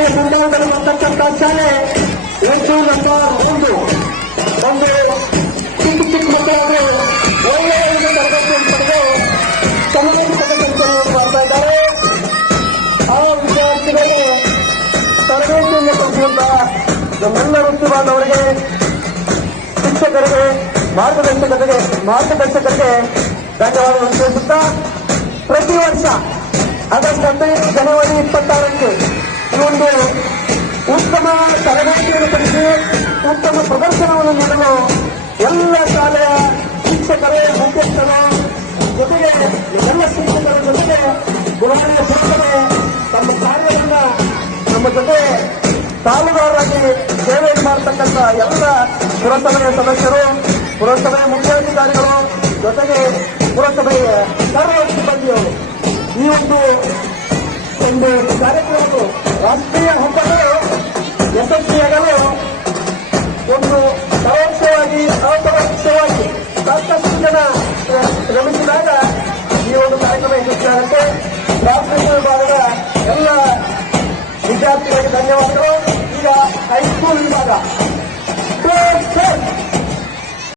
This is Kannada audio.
ಹಳೆಯ ಸಂದರ್ಭದಲ್ಲಿ ಬರ್ತಕ್ಕಂಥ ಶಾಲೆ 8 ನಂಬರ್ 1 ಒಂದು ಚಿಕ್ಕ ಮಕ್ಕಳಾದರೂ ಒಳ್ಳೆಯ ತರಬೇತಿಯನ್ನು ಪಡೆದು ಸಂಘಟಿತ ಕೆಲಸವನ್ನು ಮಾಡ್ತಾ ಇದ್ದಾರೆ. ಆ ವಿದ್ಯಾರ್ಥಿಗಳಿಗೆ ತರಬೇತಿಯನ್ನು ಕೊಡುವಂತಹ ನಮ್ಮೆಲ್ಲ ವೃತ್ತಿ ಬಾಂಧವರಿಗೆ, ಶಿಕ್ಷಕರಿಗೆ, ಮಾರ್ಗದರ್ಶಕರಿಗೆ ಧನ್ಯವಾದಗಳನ್ನು ತಿಳಿಸುತ್ತಾ, ಪ್ರತಿ ವರ್ಷ ಆಗಸ್ಟ್ 15 ಜನವರಿ 26ಕ್ಕೆ ಈ ಒಂದು ಉತ್ತಮ ತರಬೇತಿಯನ್ನು ಪಡೆದು ಉತ್ತಮ ಪ್ರದರ್ಶನವನ್ನು ನೀಡಲು ಎಲ್ಲ ಶಾಲೆಯ ಶಿಕ್ಷಕರೇ, ಮುಖ್ಯಸ್ಥರು ಜೊತೆಗೆ ಎಲ್ಲ ಶಿಕ್ಷಕರ ಜೊತೆಗೆ ಗುರುವಾರ ಶಿಕ್ಷಕರೇ ತಮ್ಮ ಕಾರ್ಯವನ್ನು ನಮ್ಮ ಜೊತೆ ಪಾಲುದಾರರಾಗಿ ಸೇವೆ ಮಾಡತಕ್ಕಂಥ ಎಲ್ಲ ಪುರಸಭೆಯ ಸದಸ್ಯರು, ಪುರಸಭೆಯ ಮುಖ್ಯಾಧಿಕಾರಿಗಳು, ಜೊತೆಗೆ ಪುರಸಭೆಯ ಸರ್ವ ಸಿಬ್ಬಂದಿಯವರು ಈ ಒಂದು ಕಾರ್ಯಕ್ರಮವು ರಾಷ್ಟ್ರೀಯ ಹಂತಗಳು ಯಶಸ್ವಿಯಾಗಲು ಒಂದು ಪರೋಕ್ಷವಾಗಿ ಅಪರೋಕ್ಷವಾಗಿ ಸಾಕಷ್ಟು ಜನ ಶ್ರಮಿಸಿದಾಗ ಈ ಒಂದು ಕಾರ್ಯಕ್ರಮ ಯಶಸ್ವಿಯಾಗುತ್ತೆ. ಪ್ರಾಥಮಿಕ ವಿಭಾಗದ ಎಲ್ಲ ವಿದ್ಯಾರ್ಥಿಗಳಿಗೆ ಧನ್ಯವಾದಗಳು. ಈಗ ಹೈಸ್ಕೂಲ್ ವಿಭಾಗ